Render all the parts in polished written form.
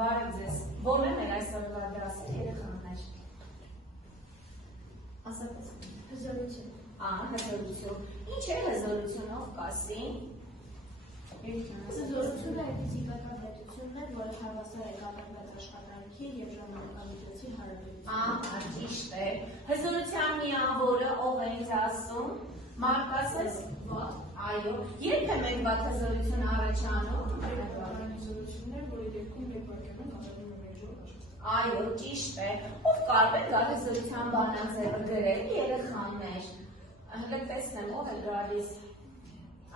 Բարև ձեզ։ Որն են այսօրվա դասի երեխաներ։ Ասացեք։ Հզորություն։ Հզորություն։ Ինչ է հզորությունով կասի։ Հզորությունը ֆիզիկական հետությունն է, որը հավասար է կատարված աշխատանքի եւ ժամանակամիջոցի հարաբերության։ Ճիշտ է։ Հզորության միավորը ով է ինձ ասում։ Մարդ ասես։ Այո։ Երբ է մեկ վատ հզորություն առաջանում։ Այո, ճիշտ է։ Ով կարող է գալ հզորության բանաձևը գրել երեխաներ։ Հələ տեսնեմ ով է գալիս։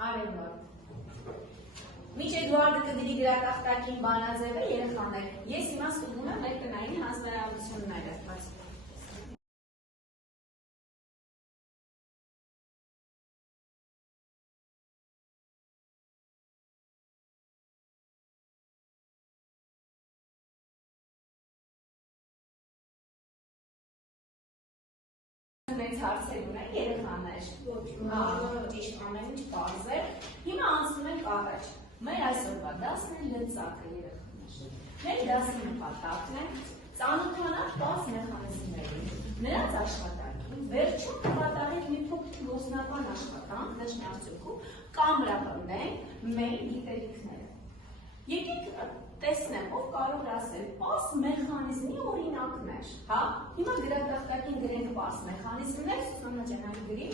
Արևմուտք։ Միջ Էդուարդը կդրի գրատախտակին բանաձևը երեխաներ։ Ես հիմա ստուգում եմ երկնային հանձնարարությունները։ Մեծ հարցեր ունեն երեխաներ։ Ճիշտ ամեն ինչ պարզ է։ Հիմա անցնում ենք առաջ։ Մեր այսօրվա դասն է լծակը երեխաներ։ Մեր դասի նպատակն է ծանոթանալ 10 մեխանիզմներին, նրանց աշխատանքին, վերջում կկատարենք մի փոքր գործնական աշխատանք, դրանց արդյունքում կամրապնդենք մեր գիտելիքները։ Եկեք տեսնեմ, ով կարող է ասել 10 մեխանիզմի օրինակներ, հա? Հիմա գրատախտակին գրենք 10 մեխանիզմներ, Սուսաննա ջան, այն գրի։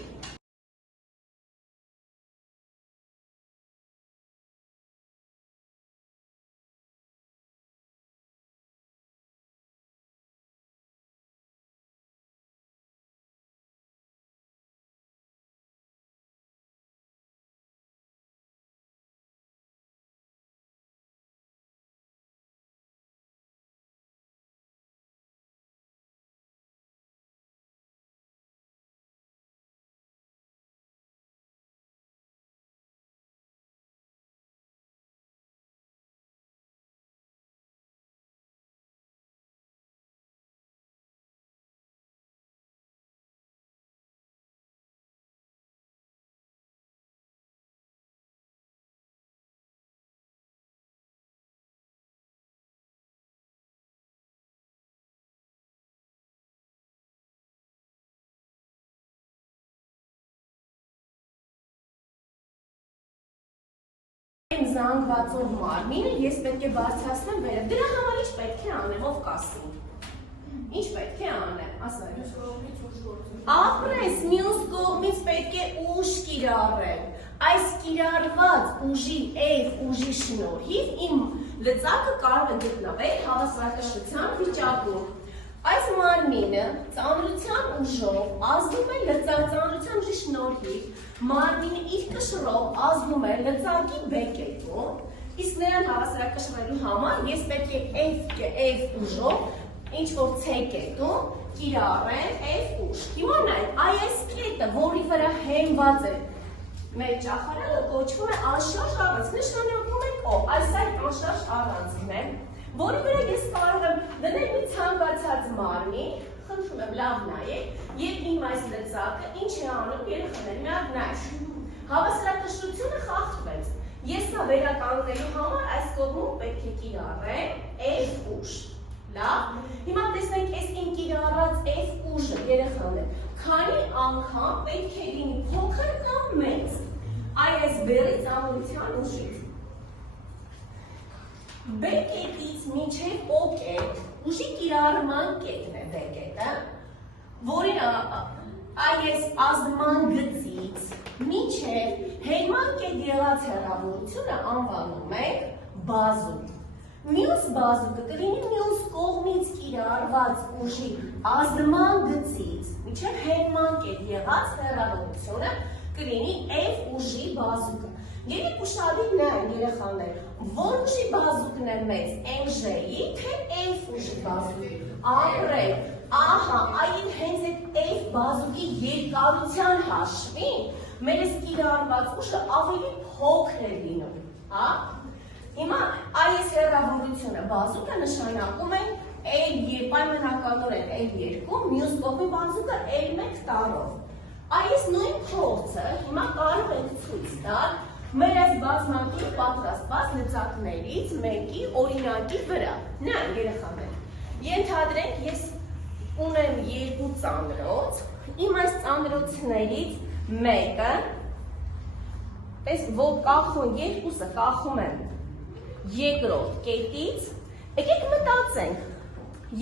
Զանգվածով մարմինը ես պետք է բարձրացնեմ վերը։ Դրա համար ինչ պետք է անեմ, ով կասի։ Ինչ պետք է անեմ, ասա։ Ապրես, մյուս կողմից պետք է ուժ կիրառել։ Այս կիրառված ուժի ուժի շնորհիվ իմ լծակը կարող է գտնվել հավասարակշռության վիճակում։ Այս մարմինը ծանրության ուժով ազդում է ծանրության ուժի շնորհիվ, մարմինը իր կշռով ազդում է լծակի բեկետում, իսկ նրան հավասարակշռելու համար ես պետք է F ուժով ինչ-որ C կետում կիրառեմ F ուժ։ Հիմա նայեք, այս կետը, որի վրա հենված է մեր ճախարանը, կոչվում է անշարժ առանց, նշանակում է ով, այս այդ անշարժ առանցն է, որի վրա ես կարող եմ դնել մի ցանկացած մարմին, խնդրում եմ լավ նայեք, եւ իմ այս լծակը ինչ է անում երեխաներ, մի հատ նայեք։ Հավասարակշռությունը խախտվեց։ Ես նա վերականգնելու համար այս կողմում պետք է կիրառեմ F ուժ։ Լավ։ Հիմա տեսնենք, այս իմ կիրառած F ուժը երեխաներ, քանի անգամ պետք է լինի փոքր կամ մեծ։ Այս բերի ծանրության ուժից։ B կետից մինչև O կետ, ուժի կիրառման կետն է B կետը, որի այս ազդման գծից մինչև հենման կետ եղած հեռավորությունը անվանում ենք բազուկ։ Մյուս բազուկը կլինի մյուս կողմից կիրառված ուժի ազդման գծից մինչև հենման կետ եղած հեռավորությունը կլինի F ուժի բազուկը։ Եկեք ուշադիր նայեք երեխաներ, որ ուժի բազուկն է մեծ, MG-ի, թե F ուժի բազուկի։ Ապրեք, ահա, այն հենց այդ F բազուկի երկարության հաշվին մեր կիրառված ուժը ավելի փոքր է լինում, հա։ Հիմա այս հեռավորությունը բազուկը նշանակում է պայմանականորեն L2, մյուս կողմի բազուկը L1 տարով։ Այս նույն փորձը հիմա կարող ենք ցույց տալ մեր այս բազմակի պատրաստված լծակներից մեկի օրինակի վրա։ Նայեք երեխաներ, ենթադրենք ես ունեմ երկու ծանրոց, իմ այս ծանրոցներից մեկը, որ կախում, երկուսը կախում եմ երկրորդ կետից, եկեք մտածենք,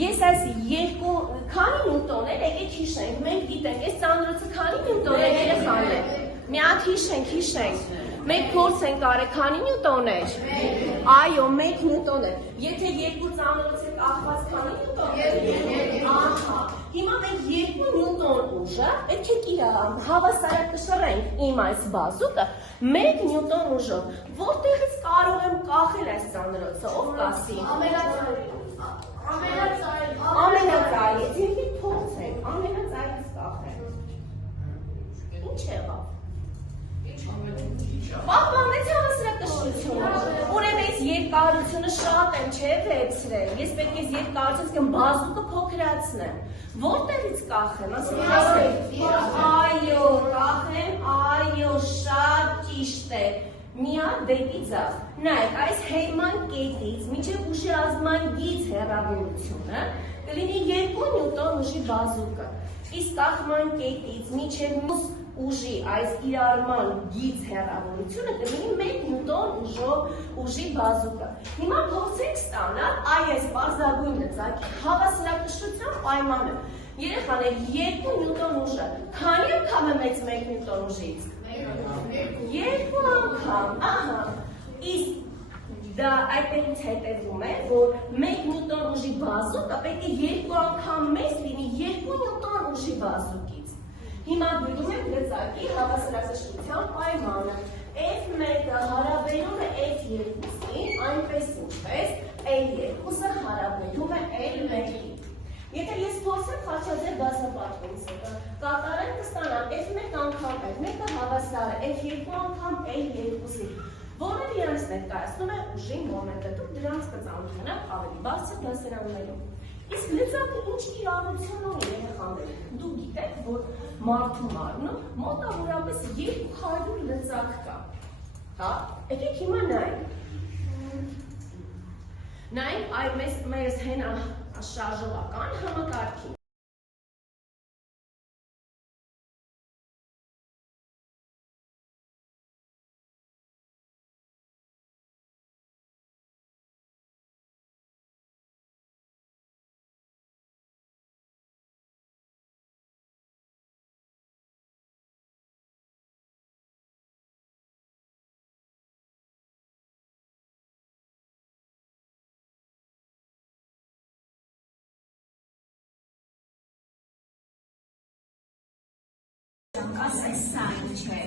ես այս երկու քանի նյուտոն էր, եկեք հիշենք, մենք գիտենք, այս ծանրոցը քանի նյուտոն էր երեխաներ, մի հատ հիշենք, մենք փորձ ենք արել, քանի նյուտոն էր, այո, 1 նյուտոն էր, եթե երկու ծանրոցը կախված քանի նյուտոն էր, ահա, հիմա մենք 2 նյուտոն ուժը, եկեք հավասարակշռենք իմ այս բազուկը 1 նյուտոն ուժով, որտեղից կարող եմ կախել այս ծանրոցը, ով կասի։ Ամենածայրից, եկեք փորձենք, ամենածայրից կախենք։ Ինչ եղավ։ Պահպանվեց հավասարակշռությունը, ուրեմն այս երկարությունը շատ եմ չէ վերցրել, ես պետք է երկարությունը բազուկը փոքրացնեմ, որտեղից կախեմ, այո, կախեմ, այո, շատ ճիշտ է, մի հատ դեպի ձախ, նայեք, այս հերման կետից, մինչև ուժի ազդմանգից հեռավորությունը, կլինի 2 նյուտոն ուժի բազուկը, իսկ կախման կետից, մինչև մյուս ուժի, այս իրարման գից հեռավորությունը կլինի 1 նյուտոն ուժով ուժի բազուկը։ Հիմա փորձենք ստանալ այս պարզագույն լծակի հավասարակշռության պայմանը։ Երեխաներ, 2 նյուտոն ուժը, քանի անգամ է մեծ 1 նյուտոն ուժից։ 2 անգամ, ահա, իսկ դա այդտեղից հետևում է, որ 1 նյուտոն ուժի բազուկը պետք է 2 անգամ մեծ լինի 2 նյուտոն ուժի բազուկից։ Հիմա դնում եմ լծակի հավասարակշռության պայմանը։ F1-ը հարաբերում է F2-ին, այնպես ինչպես L2-ը հարաբերում է L1-ին։ Եթե ես փորձեմ խաչաձև բազմապատկումները, կատարեմ կստանամ F1 անգամ F1-ը հավասար է F2 անգամ L2-ին, որը իրանց ներկայացնում է ուժի մոմենտը, դուք դրանց կծանոթանաք ավելի բարձր դասարաններում։ Իսկ լծակը ինչ իրավություն ունի երեխաներ, դուք գիտեք, որ մարդու մարմնում մոտավորապես 200 լծակ կա, հա, եկեք հիմա նայենք մեզ հեն շարժողական համակարգին։ Ասես սա ինչ է,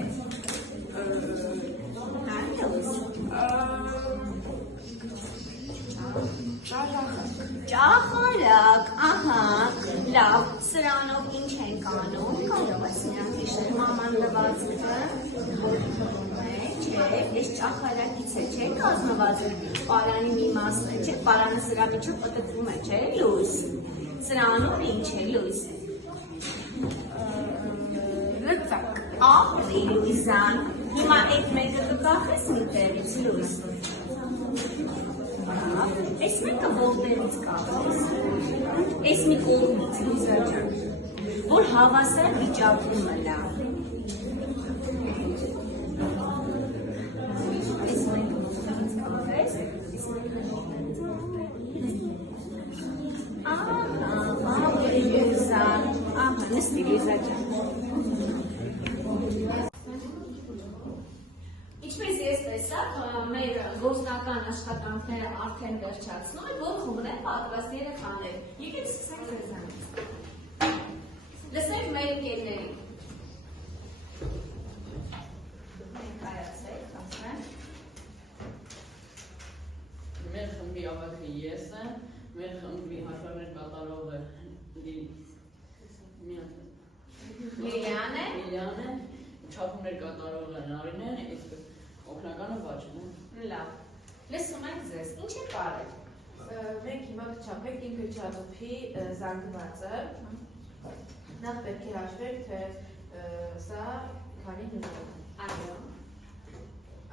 ճախարակ, ահա, լավ, սրանով ինչ ենք անում, կարող ես նրանք իշել մաման լվացքը, չէ, ես ճախարակից է, չէ, կազմված պարանի մի մասն է, չէ, պարանը սրա միջով պտտվում է, չէ, լույս, սրանով ինչ է, լույս, ապրի լույզան, հիմա այդ մեկը կկախես մի տեղից լույս, այս մեկը որտեղից կախես, այս մի կողմից լույզաջան, որ հավասար վիճակում լա, այս մեկը որտեղից կախես, ապրի լույզան, ահա, նստի լույզաջան, Ինչպես ես տեսակ, մեր գործնական աշխատանքները արդեն վերջացնում են, որ խումբն են պատրաստ երեխաներ։ Եկեք սկսենք ձեզանից։ Լսենք մեր ընկերներին։ Ներկայացրեք, ասեմ։ Մեր խմբի ավագը ես եմ, մեր խմբի հաշվարներ կատարողը Լիլիան է, չափումներ կատարողը Նարինեն, իսկ օգնականը Վաչն է։ Լավ։ Լսում ենք ձեզ, ինչ եք արել։ Մենք հիմա կչափենք իմ գրչատուփի զանգվածը։ Նախ պետք է հաշվենք, թե սա քանի նյութոն է։ Այո։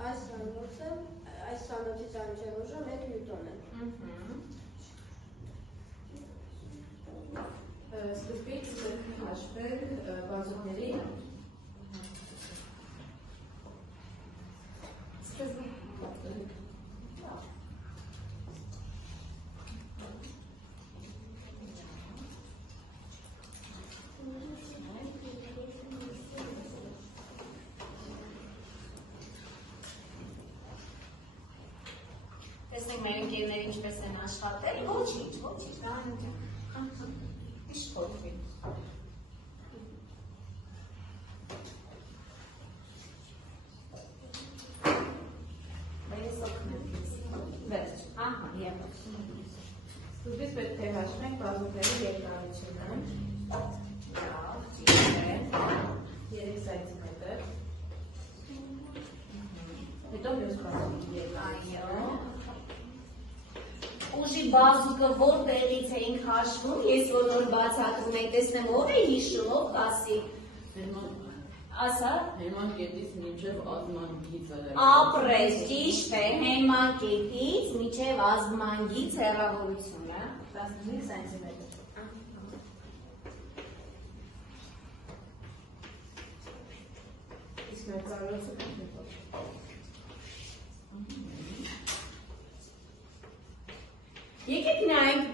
Այս սանդոցի ծանրության ուժը 1 նյուտոն է։ Ստուպից հաշվել բազուկների Տեսնենք մեր ընկերները ինչպես են աշխատել, ոչինչ, ինչ խորվի։ Բերես օգնեմ, վերջ, ահա, և Ստուպից պետք է հաշվենք բազուկների երկարությունը, լավ, ճիշտ է, 3 սանտիմետր, հետո մյուս բազուկի այո, ուժի բազուկը որտեղից էինք հաշվում, ես որ նոր բացատրում ենք, տեսնեմ ով է հիշում, ով կասի, ասա, Հեման կետից մինչև ազմանգից ապրես, ճիշտ է, հեման կետից մինչև ազմանգից հեռավորությունը, 15 սանտիմետր։ Իսկ մեր ծառայոցը Եկեք նայենք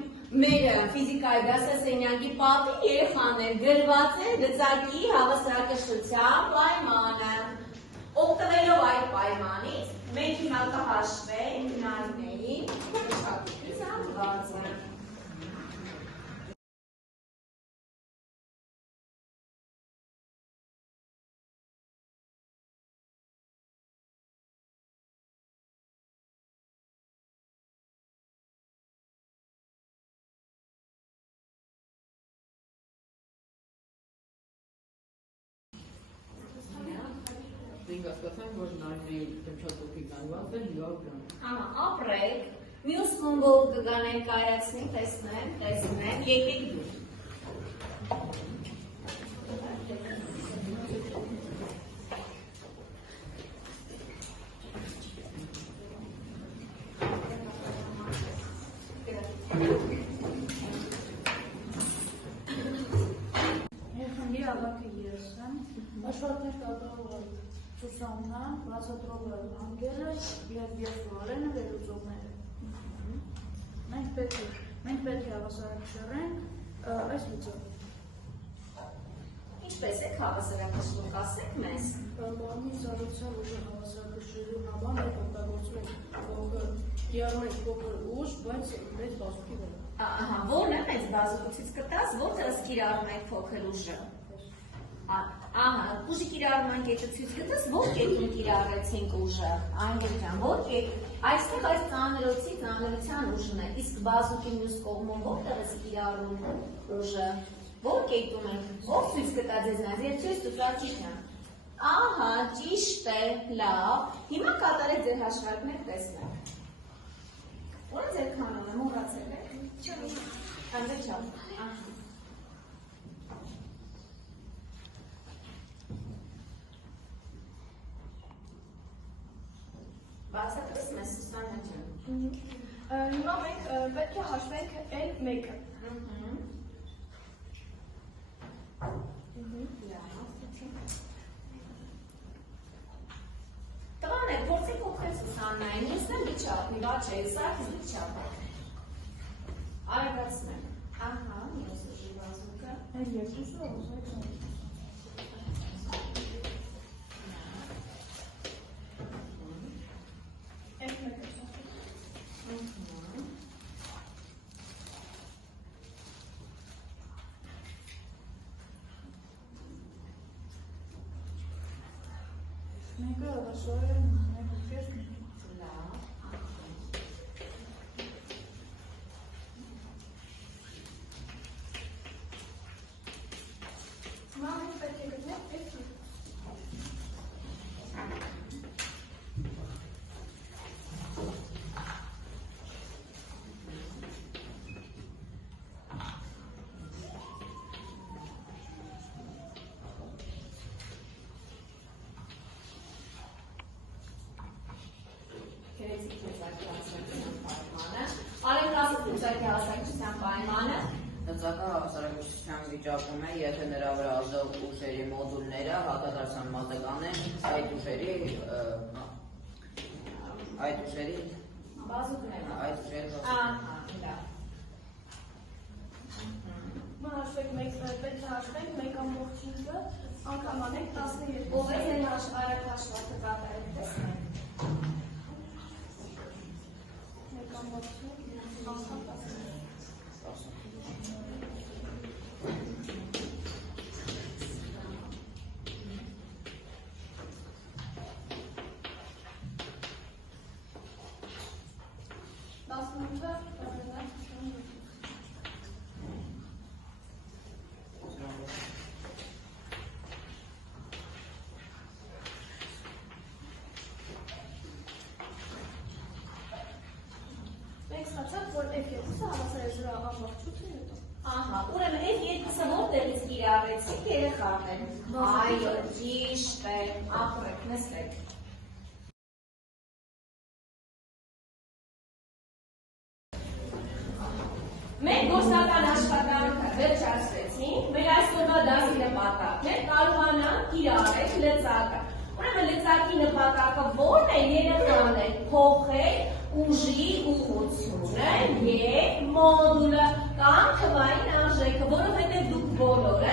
մեր ֆիզիկայի դասասենյակի պատի երեխաներ գրված է գծակի հավասարակշռության պայմանը։ Օգտվելով այդ պայմանից մենք հիմա կհաշվենք նայների մշակույթի զանգվածը։ Մենք հասկացանք, որ նարների դեպչատոպի գանված է 100 գրամ։ Ահա, ապրեք, մյուս խումբով կգանենք կայացնի, տեսնեմ, եկեք դուր։ Խմբի ավակը 30, աշխատներ կատարողը Սուսաննա, բացատրողը Անգելը և Վարենը վերլուծողները։ Մենք պետք է հավասարակշռենք այս լուծը։ Ինչպես եք հավասարակշռում, ասեք մեզ։ Բանի ծառայության ուժը հավասարակշռելու համար մենք օգտագործում ենք կիրառում փոքր ուժ, բայց մեծ բազուկի վրա։ Ահա, որն է մեծ բազուկից կտած, որտեղից կիրառում եք փոքր ուժը։ Ահա, ուժի կիրառման կետը ցույց կտաս, որ կետում կիրառեցինք ուժը, Անգել ջան, որ կետ, այստեղ այս ծանրոցի ծանրության ուժն է, իսկ բազուկի մյուս կողմում որտեղից կիրառում ուժը, որ կետում ենք, ով ցույց կտա ձեզ նայած, ես ցույց տուր ջան։ Ահա, ճիշտ է, լավ, հիմա կատարեք ձեր հաշվարկներ տեսնենք։ Ո՞ր ձեր կանոնը, մոռացել եք։ Կանձե չափ, ահա։ Բացատրես մեզ Սուսաննա ջան։ Հիմա մենք պետք է հաշվենք N1-ը։ Տղաներ, փորձեք օգնել Սուսաննային, ես եմ չափի, բաչ է, սա դու չափ։ Արագացնենք։ Ահա, մյուս ուժի բազուկը։ N2-ը Մեկը հավասար է մեկը կես Լավ, Հիմա մենք պետք է գտնենք X-ը։ Արեգրեսի փորձարկի հասարակության պայմանը։ Արեգրասի փորձարկի հասարակության պայմանը Լծակը հասարակության վիճակում է, եթե նրա վրա ազդող ուժերի մոդուլները հակադարձան մատական են, այդ ուժերի բազուկները։ Ահա, լավ։ Մաշվեք մեկ պետք է հաշվենք, մեկ ամբողջ 5-ը անգամ անենք 12։ Ով է այն արագ հաշվարկը կատարել, տեսնենք։ Մեկ ամբողջ 5 անգամ 12։ Ահա, ուրեմն այդ երկուսը որտեղից կիրառեցիք երեխաներ։ Այո, ճիշտ է, ապրեք, նստեք։ Մենք գործնական աշխատանքը վերջացրեցինք, մեր այսօրվա դասի նպատակն է կարողանալ կիրառել լծակը։ Ուրեմն լծակի նպատակը ո՞րն է, երեխաներ, փոխել ուժի ուղղությունը եւ մոդուլը կամ թվային արժեքը, որովհետեւ դուք բոլորը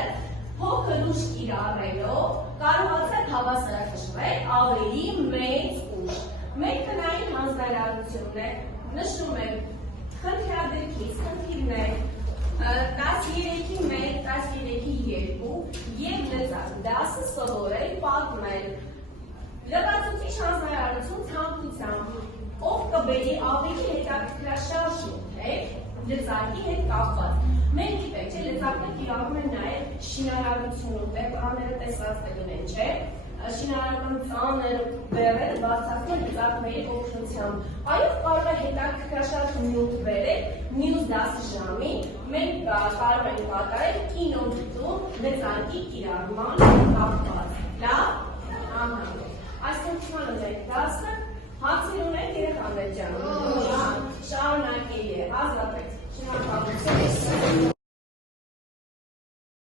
փոքր ուժ կիրառելով կարողացաք հավասարակշռել ավելի մեծ ուժ։ Մեր տնային հանձնարարություններ նշում են խնդրադեպքից խնդիրներ 13-ի 1, 13-ի 2 եւ լծակ դասը սովորել պատմել։ Լրացուցիչ հանձնարարություն ցանկությամբ ով կբերի ավելի հետաքրքրաշարժ նյութեր լծակի հետ կապված։ Մենք գիտենք, չէ, լծակները կիրառում են նաև շինարարությունում, տեխնաները տեսած կլինեն, չէ, շինարարական ծանր բեռերը բարձրացնել լծակների օգնությամբ։ Այո, կարող է հետաքրքրաշարժ նյութ բերել մյուս դասի ժամին, մենք կարող ենք կատարել կինոդիտում լծակի կիրառման կապված։ Լավ, ահա։ Այսօր ցանը մեր դասը Հացին ունենք երեխաներ ջան, շարունակելի է, ազատ եք, շնորհակալություն։